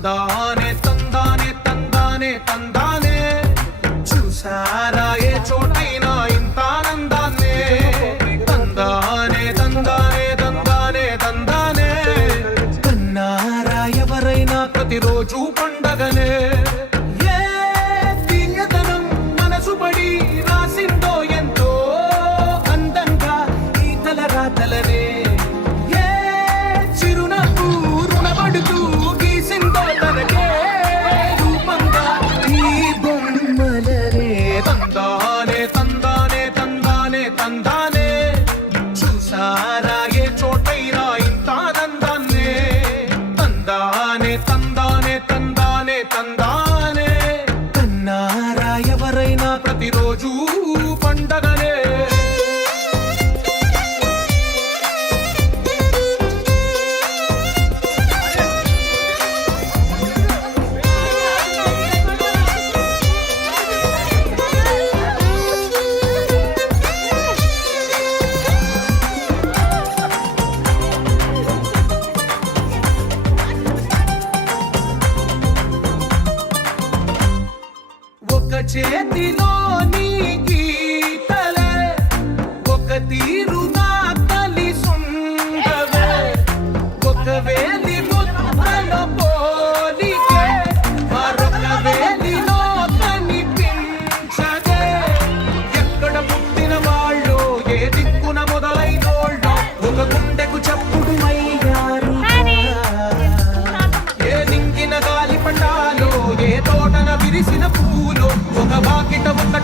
తందానే తందానే తందానే తందానే చూసారా ఏ చోటైనా ఇంత ఆనందాన్నే తందానే తందానే తందానే తందానే కన్నారా ఎవరైనా ప్రతిరోజు పండగనే ఏ తీయదనం మనసు పడి రాసిందో ఎంతో అందంగా ఈ తలరాతలనే ఏ చిరునవ్వు రుణపడుతూ గీసిందో తనకే రూపంగా ఈ బొమ్మలనే తందానే తందానే తందానే తందానే చూసారా ఏ చోటైనా ఇంత ఆనందాన్నే తందానే తందానే తందానే తందానే కన్నారా ఎవరైనా ప్రతిరోజు పండగనే ఒక చేతిలో నీ గీతలే ఒక తీరుగా కలిసుండవే ఒక వేలి ముద్దల పోలికే మరొక వేలిలో కనిపించదే ఎక్కడ పుట్టిన వాళ్ళు ఏ దిక్కున మొదలైనోళ్ళు ఒక గుండెకు చప్పుడు అయ్యారు ఏ నింగిన గాలి పటాలో ఏ తోటన విరిసిన పూలు ఒక వాకిట ఒక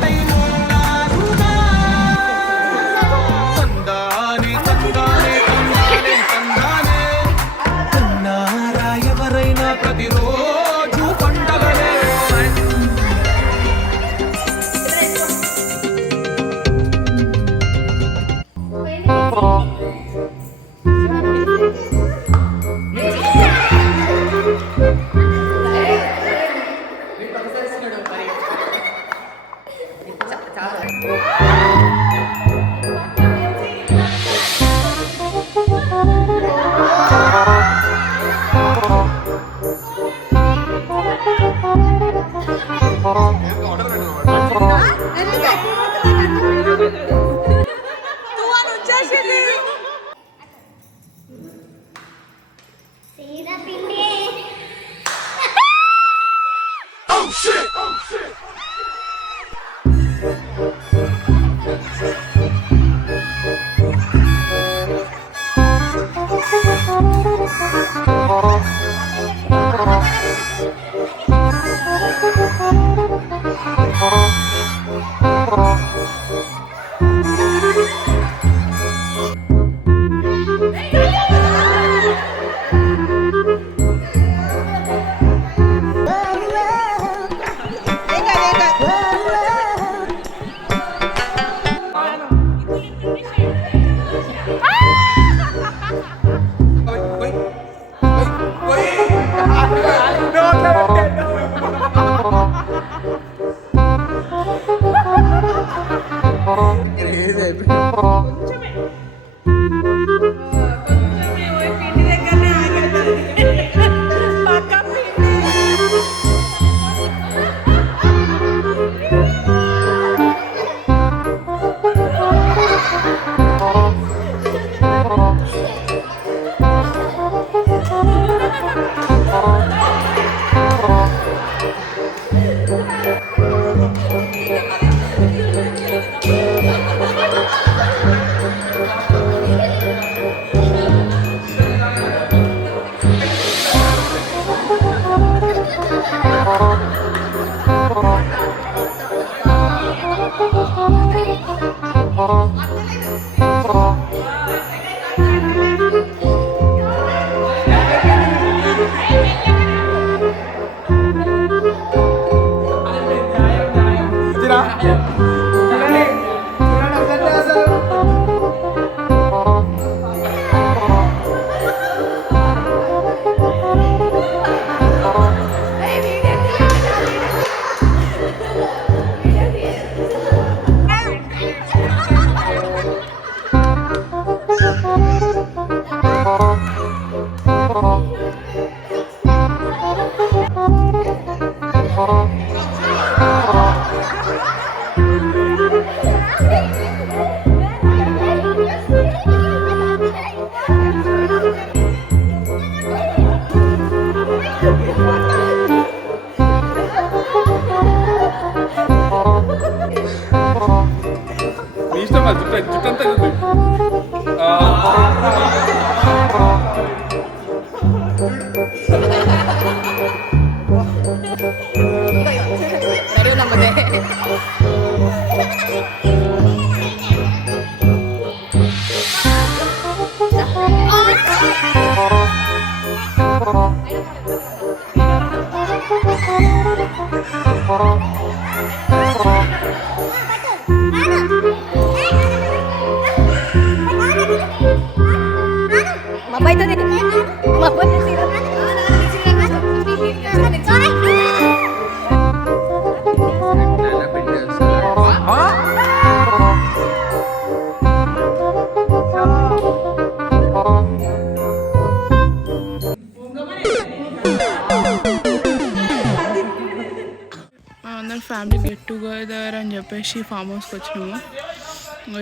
ఫ్యామిలీ గెట్ టుగెదర్ అని చెప్పేసి ఫామ్ హౌస్కి వచ్చినాము.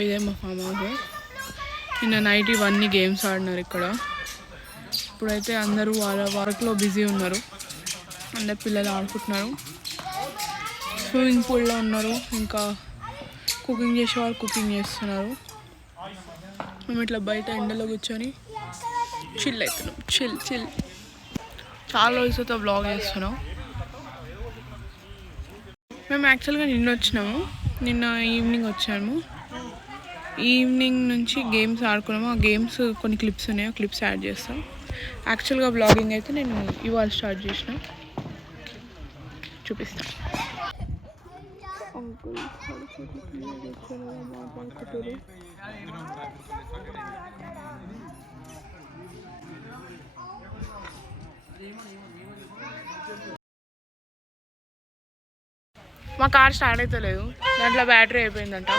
ఇదే మా ఫామ్ హౌస్. నిన్న నైట్ ఇవన్నీ గేమ్స్ ఆడినారు ఇక్కడ. ఇప్పుడైతే అందరూ వాళ్ళ వర్క్లో బిజీ ఉన్నారు. అందరు పిల్లలు ఆడుకుంటున్నారు. స్విమ్మింగ్ పూల్లో ఉన్నారు. ఇంకా కుకింగ్ చేసేవాళ్ళు కుకింగ్ చేస్తున్నారు. మేము ఇట్లా బయట ఎండలో కూర్చొని చిల్ అవుతున్నాం. చిల్ చాలా రోజులతో వ్లాగ్ చేస్తున్నాం. మేము యాక్చువల్గా నిన్న వచ్చినాము. నిన్న ఈవినింగ్ వచ్చాము. ఈవినింగ్ నుంచి గేమ్స్ ఆడుకున్నాము. ఆ గేమ్స్ కొన్ని క్లిప్స్ ఉన్నాయి. ఆ క్లిప్స్ యాడ్ చేస్తాం. యాక్చువల్గా బ్లాగింగ్ అయితే నేను ఇవాళ స్టార్ట్ చేసిన. చూపిస్తాను. మా కార్ స్టార్ట్ అయితే లేదు. దాంట్లో బ్యాటరీ అయిపోయిందంట.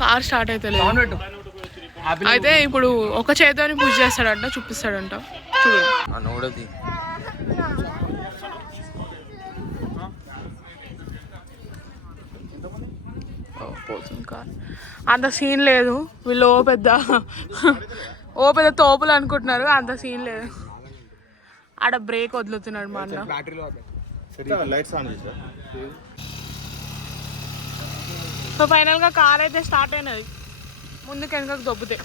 కార్ స్టార్ట్ అయితే లేదు. అయితే ఇప్పుడు ఒక చేతిని పుష్ చేస్తాడంట, చూపిస్తాడంట. చూడండి. పోతుంది కార్. అంత సీన్ లేదు. వీళ్ళు ఓ పెద్ద తోపులు అనుకుంటున్నారు. అంత సీన్ లేదు. ఆడ బ్రేక్ వదులుతున్నాడు మా అన్న. సో ఫైనల్గా కార్ అయితే స్టార్ట్ అయినది. ముందుకు వెనకకు దొబ్బుతే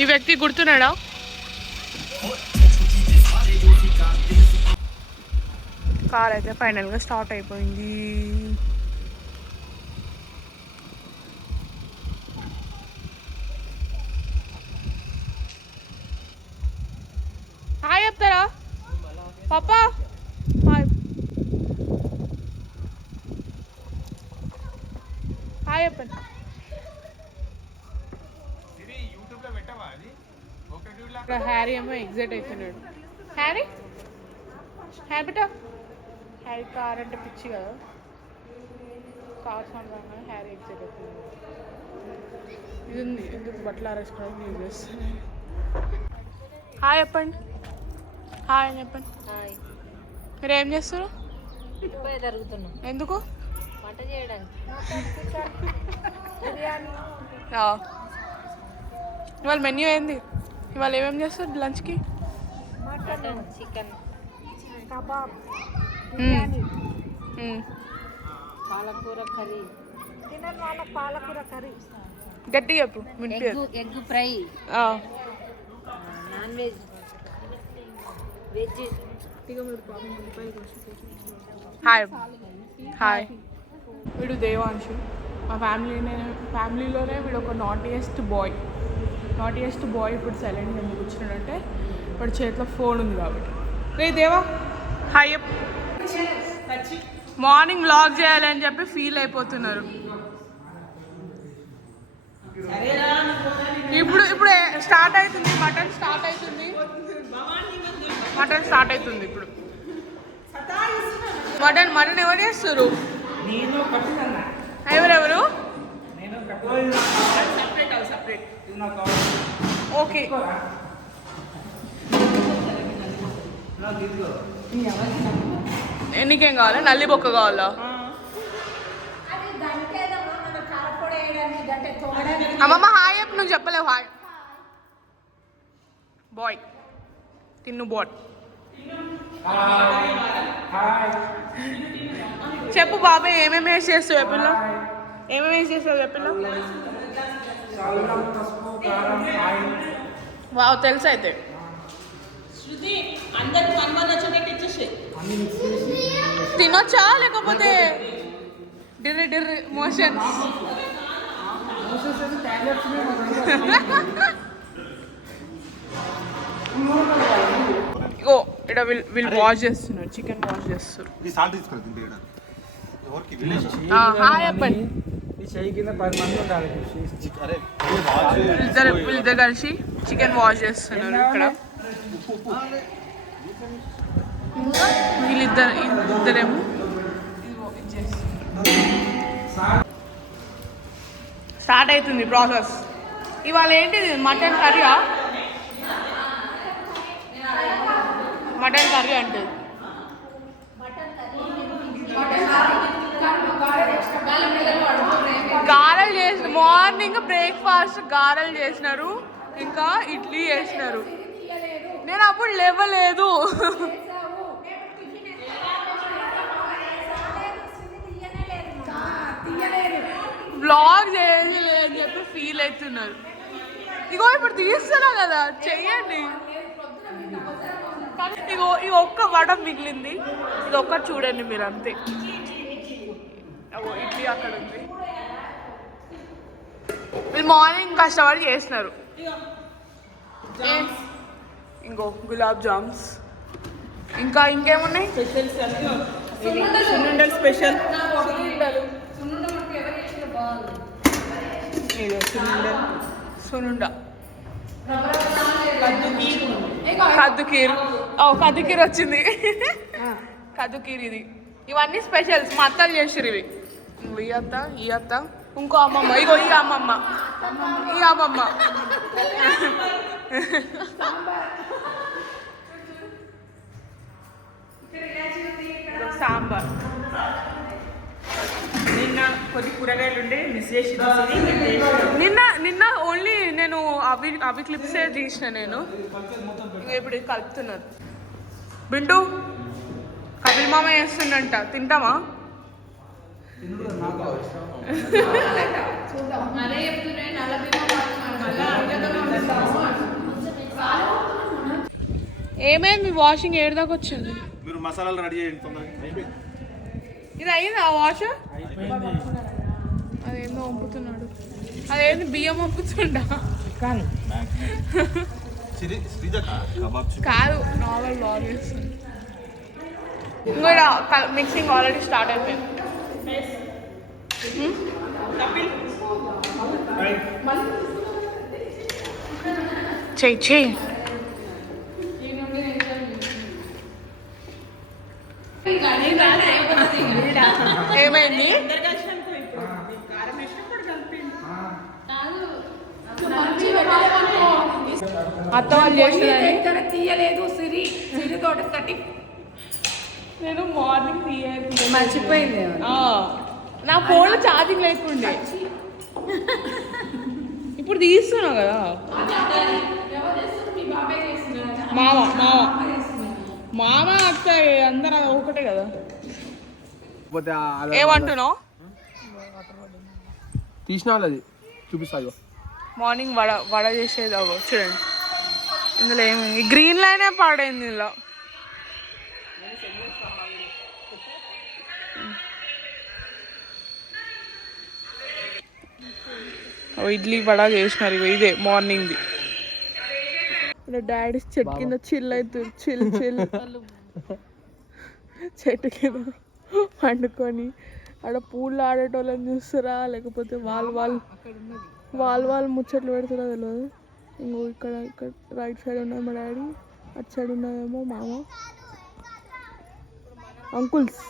ఈ వ్యక్తి గుర్తున్నాడా? కార్ అయితే ఫైనల్గా స్టార్ట్ అయిపోయింది. హాయ్ చెప్తారా పాపా? హాయ్ చెప్పండి. హ్యారీ ఏమో ఎగ్జైట్ అవుతున్నాడు. Harry beta. హ్యారీ కార్ అంటే పిచ్చి కదా. కార్ సౌండ్ రాగానే హ్యారీ ఎగ్జైట్ అవుతున్నాడు. ఇది ఉంది ఎందుకు బట్టలు ఆరేసుకోవడానికి యూజ్ చేస్తున్నాయి. హాయ్ చెప్పండి. హాయ్ అని చెప్పండి. మీరు ఏం చేస్తారు? ఎందుకు? వంట చేయడానికి. ఇవాళ మెన్యూ ఏంది? ఇవాళ ఏమేమి చేస్తారు లంచ్కి? మటన్, చికెన్, కబాబ్, పాలకూర కర్రీ. తినని వాళ్ళకి పాలకూర కర్రీ. గట్టి చెప్పు. Egg fry, non veg, veg. Hi. వీడు దేవాంశు. మా ఫ్యామిలీలోనే వీడు ఒక నాటియెస్ట్ బాయ్. ఇప్పుడు సైలెంట్ ఎందుకు కూర్చున్నాడంటే వాడి చేతిలో ఫోన్ ఉంది కాబట్టి. రే దేవా హాయ్. మార్నింగ్ వ్లాగ్ చేయాలని చెప్పి ఫీల్ అయిపోతున్నారు. ఇప్పుడు స్టార్ట్ అవుతుంది. మటన్ స్టార్ట్ అవుతుంది ఇప్పుడు. మటన్ ఎవరు చేస్తారు? ఎవరెవరు? ఓకే. నీకేం కావాలా? నల్లి బొక్క కావాలా? అమ్మమ్మ హాయ్ చెప్పు. నువ్వు చెప్పలేవు హాయ్. బాయ్ తిన్ను బాట్ చెప్పు బాబాయ్. ఏమేమి వేసి చేస్తావు చెప్పిల్లా? వావ్ తెలుసు. అయితే తినొచ్చా లేకపోతే డిర్రి మోషన్ ఇగో ఇక్కడ వీళ్ళు వాష్ చేస్తున్నారు, చికెన్ వాష్ చేస్తారు. హాయ్ చెప్పండి. వీళ్ళిద్దరు కలిసి చికెన్ వాష్ చేస్తున్నారు ఇక్కడ. ఇద్దరేమో స్టార్ట్ అవుతుంది ప్రాసెస్. ఇవాళ ఏంటిది మటన్ కర్రీయా? మటన్ కర్రీ అంటే గారెలు చేసిన మార్నింగ్ బ్రేక్ఫాస్ట్ గారెలు చేసినారు, ఇంకా ఇడ్లీ చేసినారు. నేను అప్పుడు లేవలేదు. బ్లాగ్ చేయలేదు అని చెప్పి ఫీల్ అవుతున్నారు. ఇగో ఇప్పుడు తీస్తున్నా కదా, చెయ్యండి. ఇగో ఈ ఒక్క వడ మిగిలింది, ఇది ఒక్కటి చూడండి మీరు అంతే. ఇడ్లీ అక్కడ ఉంది. వీళ్ళు మార్నింగ్ కష్టపడి చేసినారు. ఇంకో గులాబ్ జామ్స్, ఇంకా ఇంకేమున్నాయి స్పెషల్ సునుండ, కద్దుకీర్. కద్దుకీర్ వచ్చింది, కద్దుకీర్. ఇది ఇవన్నీ స్పెషల్స్ మా అత్తలు చేసిరు. ఇవి ఈ అత్త, ఈ అత్త, ఇంకో అమ్మమ్మ, ఇగో ఈ అమ్మమ్మ, ఈ అమ్మమ్మ. సాంబార్. నిన్న కొద్ది కూరగాయలు ఉండే మిస్ చేసి నిన్న ఓన్లీ నేను అవి క్లిప్సే తీసిన. నేను ఇప్పుడు కలుపుతున్నారు. బింటూ కపిల్ మామ వేస్తుండంట, తింటామా? ఏమైంది? వాషింగ్ ఏడు దాకా వచ్చింది. మీరు మసాలాలు రెడీ చేయండి. ఇది అయిందా వాష్? అదేందో వంపుతున్నాడు, అదేంది బియ్యం వంపుతుండా? కాదు, నార్మల్ బాగా చేస్తుంది. ఇంకా మిక్సింగ్ ఆల్రెడీ స్టార్ట్ అయిపోయింది. చెయ్యి ఏమైంది? అత్త వాళ్ళు చేస్తున్నారు. తీయలేదు సిరి తోట కట్టి నేను మార్నింగ్ తీయాలి మర్చిపోయింది. నా ఫోన్లో ఛార్జింగ్ లేకుండే, ఇప్పుడు తీస్తున్నావు కదా. మామ మామ మామ అత్త అందరూ ఒకటే కదా. ఏమంటున్నావు? తీసిన అది చూపిస్తా. మార్నింగ్ వడ చేసేది చూడండి. ఇందులో ఏమి గ్రీన్ లైనే పాడైంది. ఇందులో ఇడ్లీ వడ చేసినారు. ఇదే మార్నింగ్ది. డాడీ చెట్టు కింద చిల్ అవుతుంది. చిల్ చెట్టు కింద పండుకొని ఆడ పూలు ఆడేటోళ్ళని చూస్తారా, లేకపోతే వాళ్ళు ముచ్చట్లు పెడతారా తెలియదు. ఇంకో ఇక్కడ రైట్ సైడ్ ఉన్నది మా డాడీ, అటు సైడ్ ఉన్నదేమో మామ, అంకుల్స్.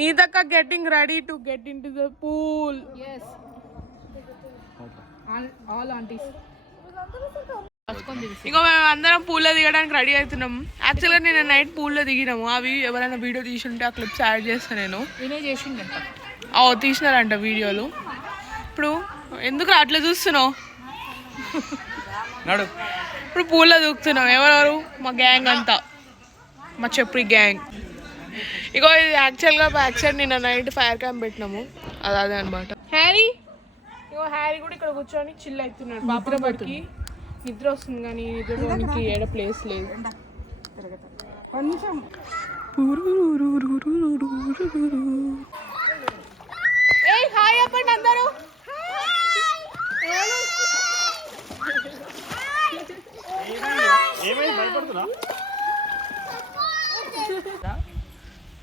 నీదక్క getting ready to get into the pool. ఇంకో మేము అందరం పూల్లో దిగడానికి రెడీ అవుతున్నాం. యాక్చువల్గా నేను నైట్ పూల్లో దిగినాము. అవి ఎవరైనా వీడియో తీసుంటే ఆ క్లిప్స్ యాడ్ చేస్తాను నేను. తీసినారంట వీడియోలు. ఇప్పుడు ఎందుకు అట్లా చూస్తున్నావు? ఇప్పుడు పూల్లో దూకుతున్నాం. ఎవరెవరు? మా గ్యాంగ్ అంతా, మా చెప్పి గ్యాంగ్. ఇగో ఇది యాక్చువల్గా బ్యాక్ సైడ్ నిన్న నైట్ ఫైర్ క్యాంప్ పెట్టినాము, అదే అనమాట. హ్యారీ, ఇగో హ్యారీ కూడా ఇక్కడ కూర్చొని చిల్ అవుతున్నాడు. బాపుల పట్టుకి నిద్ర వస్తుంది కానీ నిద్రపోనికి ఏడ ప్లేస్ లేదు. ఏయ్ హాయ్ చెప్పండి అందరూ.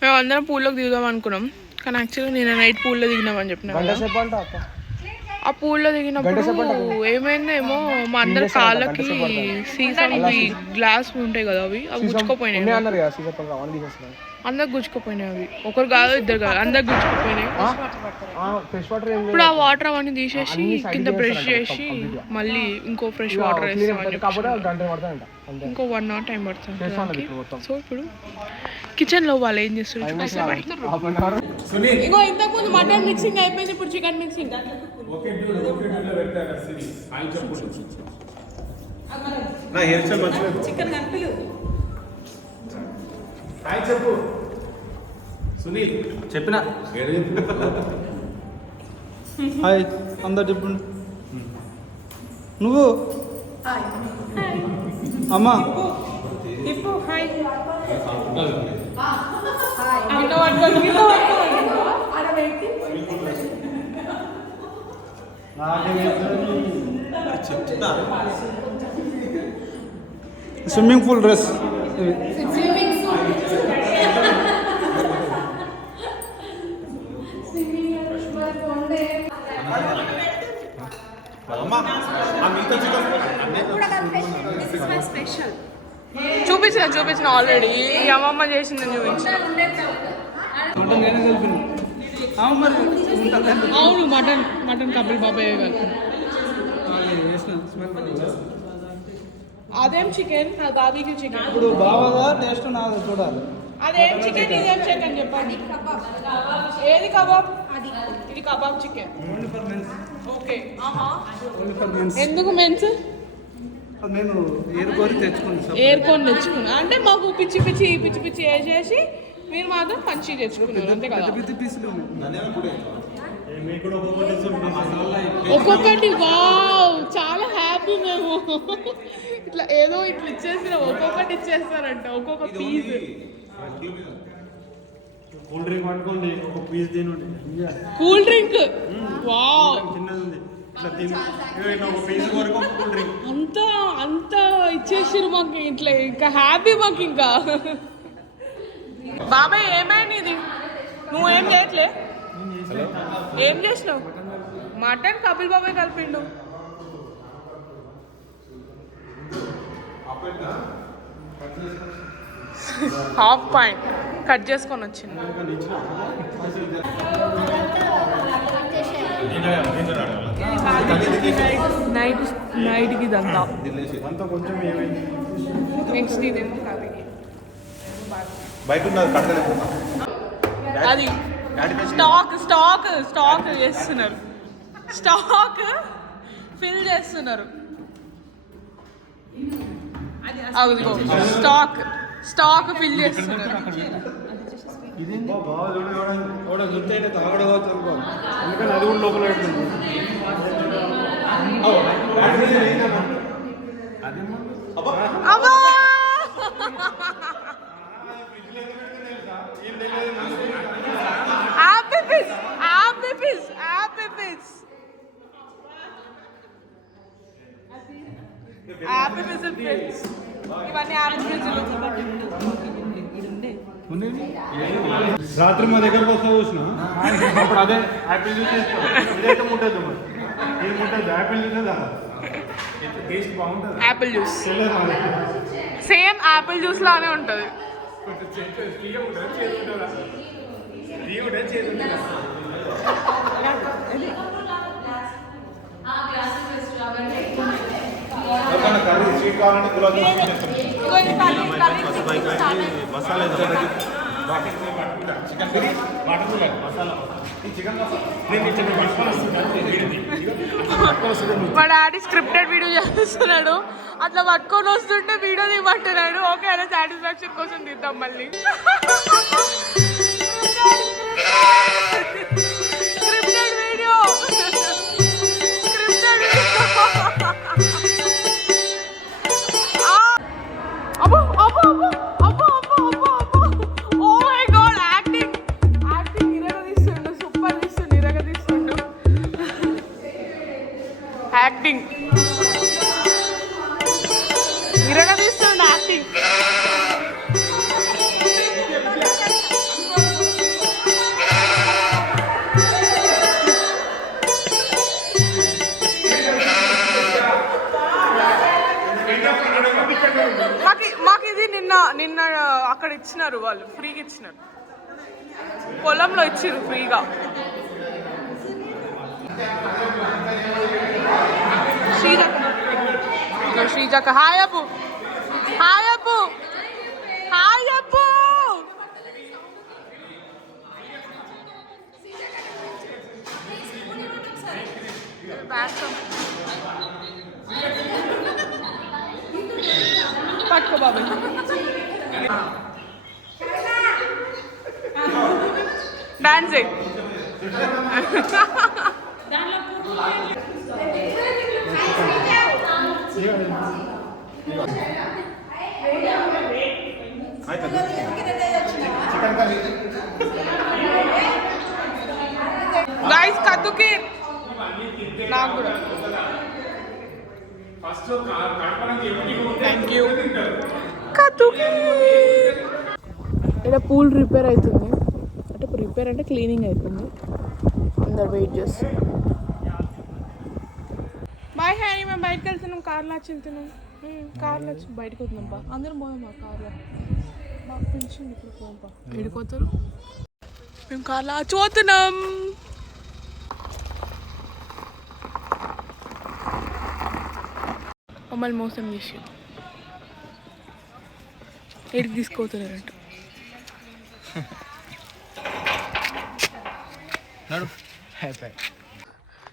మేము అందరం పూల్లోకి దిగుదాం అనుకున్నాం, కానీ యాక్చువల్గా నేను నైట్ పూల్లో దిగినామని చెప్పిన. ఆ పూల్లో దిగినప్పుడు ఏమైందేమో మా అందరి కాళ్ళకి సీసా గ్లాస్ ఉంటాయి కదా, అవి గుచ్చుకోపోయినాయి. అందరికి గుచ్చుకోపోయినాయి అవి, ఒకరు కాదు ఇద్దరు కాదు, అందరికి గుచ్చుకోపోయినాయి. ఇప్పుడు ఆ వాటర్ అవన్నీ తీసేసి కింద బ్రష్ చేసి మళ్ళీ ఇంకో ఫ్రెష్ వాటర్ వేస్తామని ఇంకో 1 hour టైం పడుతుంది. సో ఇప్పుడు కిచెన్ లో వాళ్ళు ఏం చేస్తారు. ఇంకో ఇంతకు ముందు మటన్ మిక్సింగ్ అయిపోయింది, ఇప్పుడు చికెన్ మిక్సింగ్. చికెన్ కనిపిలు చెప్పు సునీల్ చెప్పిన హాయ్ అందరు చెప్పండి. నువ్వు అమ్మా ఇప్పు హాయ్ స్విమ్మింగ్ పూల్ డ్రెస్ చూపించిన ఆల్రెడీ ఈ అమ్మమ్మ చేసిందని చూపించిన. అవును మటన్ కపిల్ బాబాయ్ కలిపి. అదేం చికెన్, దాదీకి చికెన్. ఇప్పుడు బాగా టేస్ట్ నాది చూడాలి. అదేం చికెన్, ఇదేం చికెన్ చెప్పండి. ఏది కబాబ్? ఇది కబాబ్ చికెన్. ఓకే. ఎందుకు మెన్స్? నేను ఏరుకొని తెచ్చుకున్నా అంటే మాకు పిచ్చి పిచ్చి వేసేసి మీరు మాత్రం మంచిగా తెచ్చుకున్నారు అంతే కదా. ఒక్కొక్కటి వావ్ చాలా హ్యాపీ మేము. ఇట్లా ఏదో ఇట్లా ఇచ్చేసిన ఒక్కొక్కటి ఇచ్చేస్తారంట, ఒక్కొక్క పీస్. కూల్ డ్రింక్ పట్టుకోండి, ఒక పీస్ తినండి. కూల్ డ్రింక్ వావ్ అంతా ఇచ్చేసారు మాకు. ఇట్లా ఇంకా హ్యాపీ మాకు. ఇంకా బాబాయ్ ఏమైంది ఇది? నువ్వేం చేయట్లే? ఏం చేసినావు? మటన్ కపిల్ బాబాయ్ కలిపిండు. హాఫ్ పాయింట్ కట్ చేసుకొని వచ్చింది. నైట్కి ఇదంతా నెక్స్ట్ ఇదేమో అది స్టాక్ చేస్తున్నారు, స్టాక్ ఫిల్ చేస్తున్నారు. అదిగో స్టాక్ ఫిల్ చేస్తున్నారు. ఎందుకంటే అది కూడా లోపల ఇవన్నీ రాత్రి మా దగ్గరకు వస్తా చూసిన అప్పుడు అదే యాపిల్ జ్యూస్ ఇదైతే ఉంటుంది, ఇది ఉంటుంది యాపిల్ జ్యూస్ టేస్ట్ బాగుంటుంది. Apple juice same Apple juice లానే ఉంటుంది. కర్రీ స్వీట్ కావాలంటే గులాబ్ మసాలా మా డాడీ స్క్రిప్టెడ్ వీడియో చేస్తున్నాడు, అట్లా పట్టుకొని వస్తుంటే వీడియో తీయమంటున్నాడు. ఓకే అలా సాటిస్ఫాక్షన్ కోసం తీద్దాం మళ్ళీ. స్క్రిప్టెడ్ వీడియో అబ్బో అబ్బో అబ్బో అబ్బో అబ్బో అబ్బో అబ్బో. ఓ మై గాడ్, యాక్టింగ్ అక్కడ ఇచ్చినారు, వాళ్ళు ఫ్రీగా ఇచ్చినారు, పొలంలో ఇచ్చిర్రు ఫ్రీగా. శ్రీజక్క హాయ్ అప్పు, హాయ్ అప్పు, హాయ్ అప్పు. పట్టుకో బాబాయ్. డాన్స్ గైస్ కద్దుకి నాకు కూడా థ్యాంక్ యూ. కద్దుకి ఇక్కడ పూల్ రిపేర్ అవుతుంది అంటే రిపేర్ అంటే క్లీనింగ్ అవుతుంది, అందరు వెయిట్ చేస్తాం. బాయ్ హ్యారీ, మేము బయటకు వెళ్తున్నాం, కార్లో వచ్చి వెళ్తున్నాం, కార్లో వచ్చి బయటకు వస్తున్నాంపా, అందరం పోదాం ఆ కార్లో. బాగా పిలిచింది ఇప్పుడు పోదాంపా. వెళ్ళిపోతారు, మేము కార్లో వచ్చి పోతున్నాం. మమ్మల్ని మోసం చేసి ఎడికి తీసుకోతున్నారంట.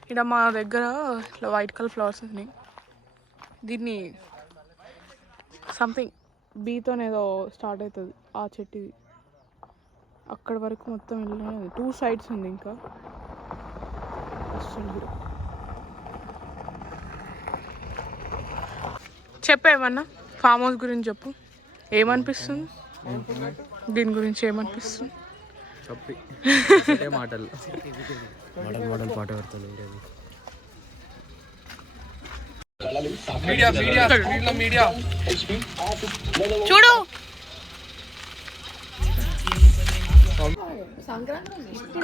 ఇక్కడ మా దగ్గర ఇట్లా వైట్ కలర్ ఫ్లవర్స్ ఉన్నాయి, దీన్ని సంథింగ్ బీతోనేదో స్టార్ట్ అవుతుంది ఆ చెట్టు, అక్కడ వరకు మొత్తం వెళ్ళినాయి, 2 sides ఉంది. ఇంకా చెప్పేమన్నా ఫామ్ హౌస్ గురించి చెప్పు, ఏమనిపిస్తుంది దీని గురించి, ఏమనిపిస్తుంది? మాటలు పాట పడతాను. చూడు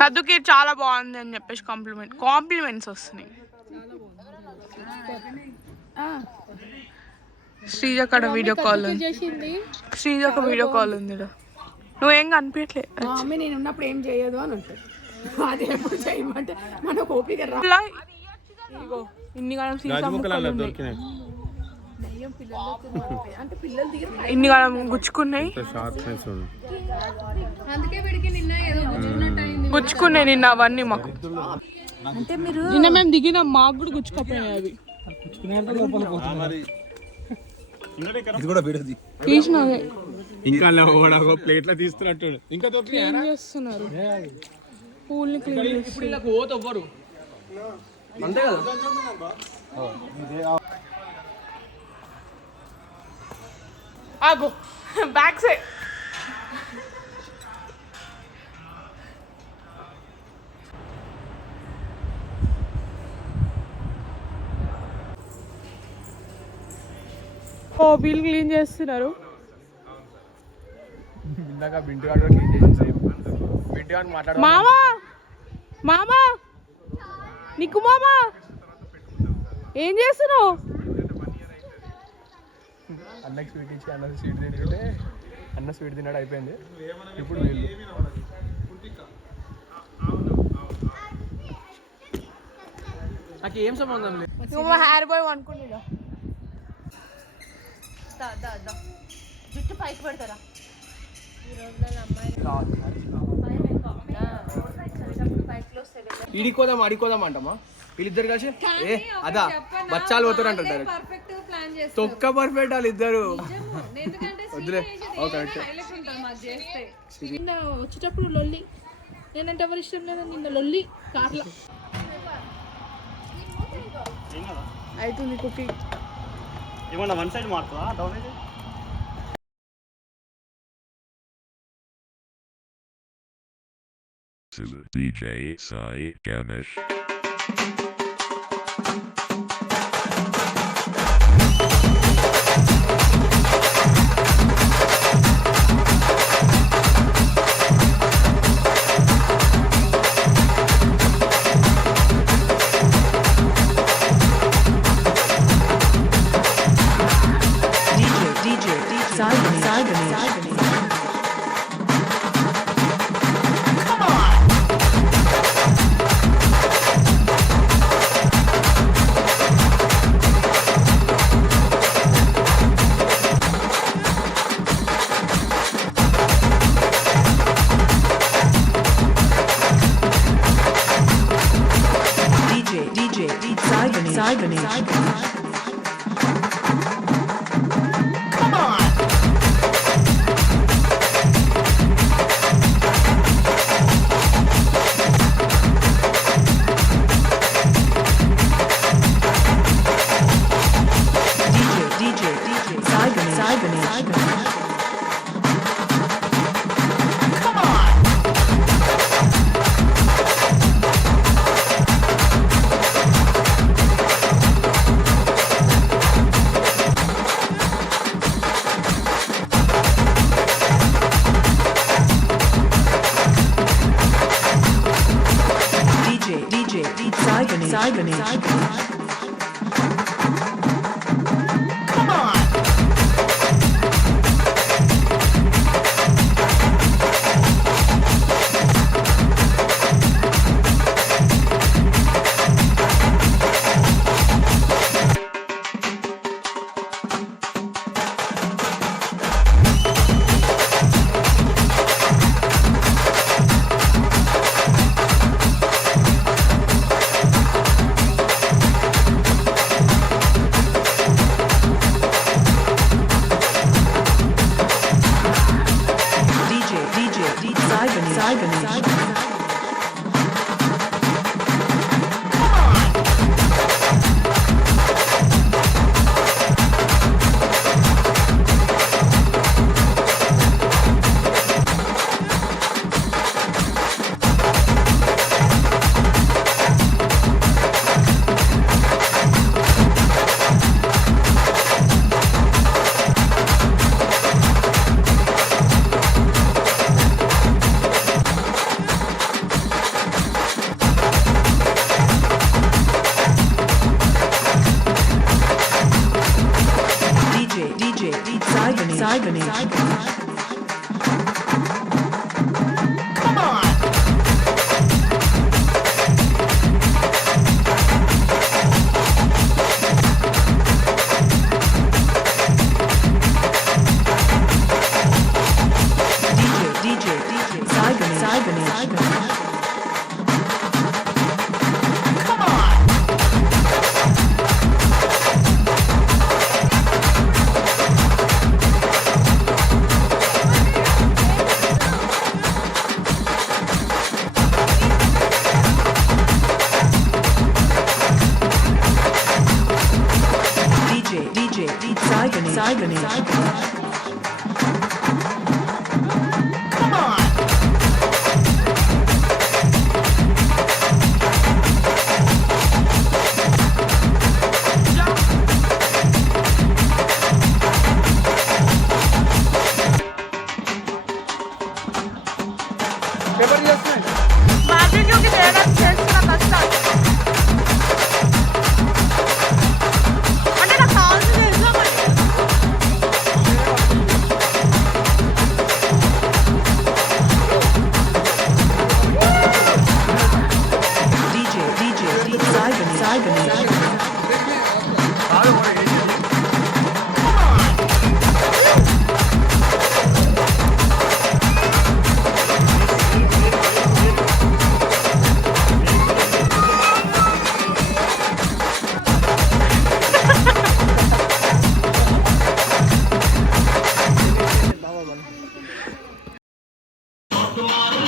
కద్దుకి చాలా బాగుంది అని చెప్పేసి కాంప్లిమెంట్స్ వస్తున్నాయి. శ్రీజ అక్కడ వీడియో కాల్ ఉంది, శ్రీజ ఒక వీడియో కాల్ ఉంది. నువ్వేం కనిపించట్లేదు, నేను ఉన్నప్పుడు ఏం చేయదు అని ఉంటుంది, అదే ఎప్పుడు చేయమంటే మనకు ఓపిక రా. ఇన్ని కాలం ఇన్ని కాలం గుచ్చుకున్నాయి, గుచ్చుకున్నాయి నిన్న అవన్నీ మాకు. నిన్న మేము దిగిన మాకు కూడా గుచ్చుకపోయినాయి అవి. తీసిన ఇంకా ప్లేట్లో తీస్తున్నట్టు ఇంకా క్లీన్ చేస్తున్నారు, పూల్ని క్లీన్ చేస్తున్నారు. అంతే కదా. ఆగు బ్యాక్ సైడ్. ఓ వీల్ క్లీన్ చేస్తున్నారు. ఇందాక బింటిగాడు క్లీన్ చేసి బింటిగాడు మాట్లాడు. మామా మామా నీకు మామా ఏం చేస్తున్నావు? అన్నకి స్వీట్ ఇచ్చి అన్న స్వీట్ తింటుంటే అన్న స్వీట్ తిన్నాడు, అయిపోయింది. ఇప్పుడు వీళ్ళు నాకు ఏం సంబంధం లేదు. నువ్వు హెయిర్ బాయ్ అనుకున్నా, జుట్టు పైకి పెడతారా? ఈడికోదాం ఆడికోదాం అంటమ్మా వీళ్ళిద్దరు కలిసి. ఏ అదా బచ్చాలు పోతారు అంటారు, తొక్క పర్ఫెక్ట్ వాళ్ళిద్దరు. వద్దులే నిన్న వచ్చేటప్పుడు లొల్లి, నేనంటే ఎవరు ఇష్టం లేదా, నిన్న లొల్లి కార్లో అవుతుంది కుకింగ్. ఏమన్నా వన్ సైడ్ మారుతుందా డౌన్ అయితే? DJ Sai Ganesh. DJ Sai Ganesh. బార్బిక్యూకి చేయడం చేస్తున్న కష్టం అంటే నాకు కావాల్సింది తెలుసా మరి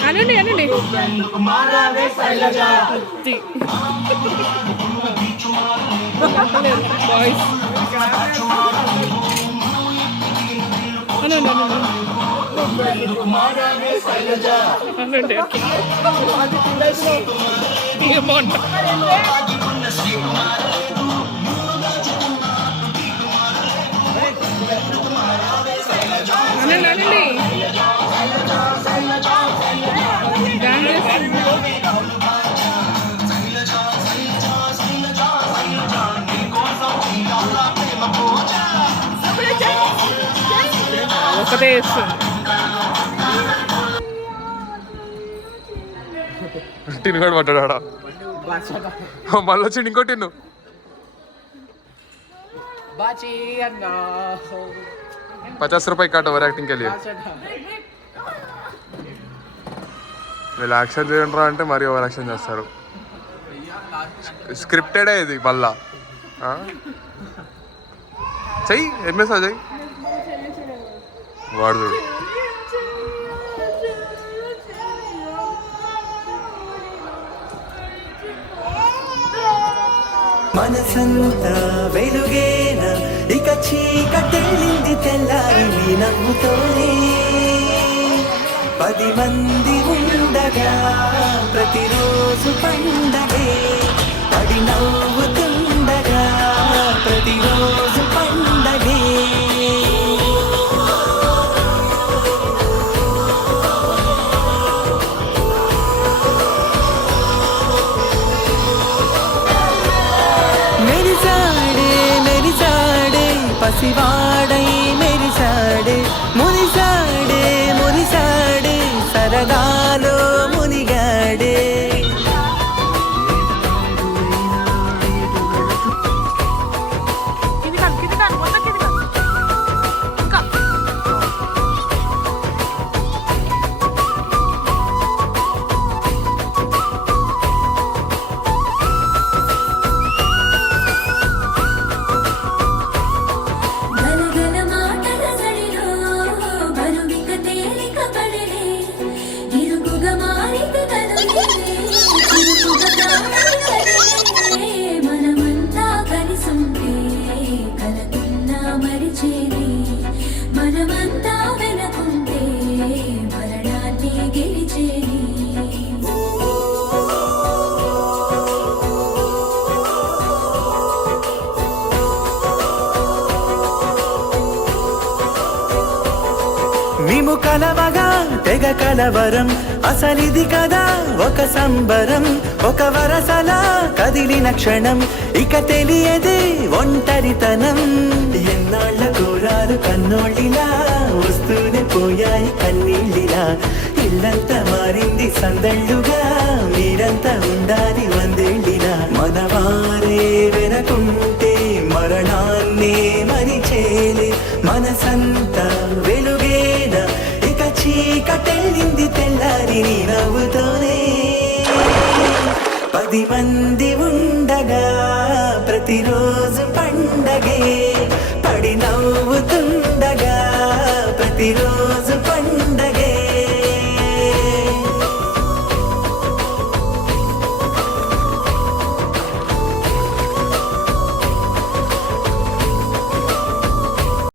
అనండి అనండి బాయ్స్ అనండి అనండి ఏమోంట అనండి అనండి ఒకటే వేస్తుంది టిన్ను కూడా పట్టాడా మళ్ళీ వచ్చిండు ఇంకో టిన్ను ₹50 काट ओवर एक्टिंग के लिए వీళ్ళు యాక్షన్ చేయండి అంటే మరీ ఓవర్ యాక్షన్ చేస్తారు స్క్రిప్టెడే ఇది మళ్ళా చెయ్యి ఎంఎస్ చెయ్యి వాడు చూడు మనసంతా వెలుగేన ఇక చీకటెళ్ళింది తెల్లారి నీ నవ్వుతోనే 10 మంది ఉండగా ప్రతిరోజు పండగే పడి నవ్వుతుండగా ప్రతిరోజు పండగే మెరిసాడే మెరిసాడే పసివాడై మెరిసాడే మురిసాడే మురిసాడే సరదాలో మునిగాడే మనమంతా వెనకుంటే మరణాన్ని గెలిచేది మేము కలవగా తెగ కలవరం అసలిది కదా ఒక సంబరం ఒక వరసలా కదిలిన క్షణం ఇక తెలియదే ఒంటరితనం ఎన్నాళ్ళ కోరాలు కన్నోళ్ళిలా వస్తూనే పోయాయి కన్నీళ్ళిలా ఇల్లంతా మారింది సందళ్ళుగా మీరంతా ఉండాలి వందేళ్ళిలా మనవారే వెనకుంటే మరణాన్నే మరిచేలే మనసంతా వెలుగేన ఇక చీకటెళ్ళింది తెల్లారి నీ నవ్వుతోనే 10 మంది ఉండగా ప్రతిరోజు పండగే పడి నవ్వుతుండగా ప్రతిరోజు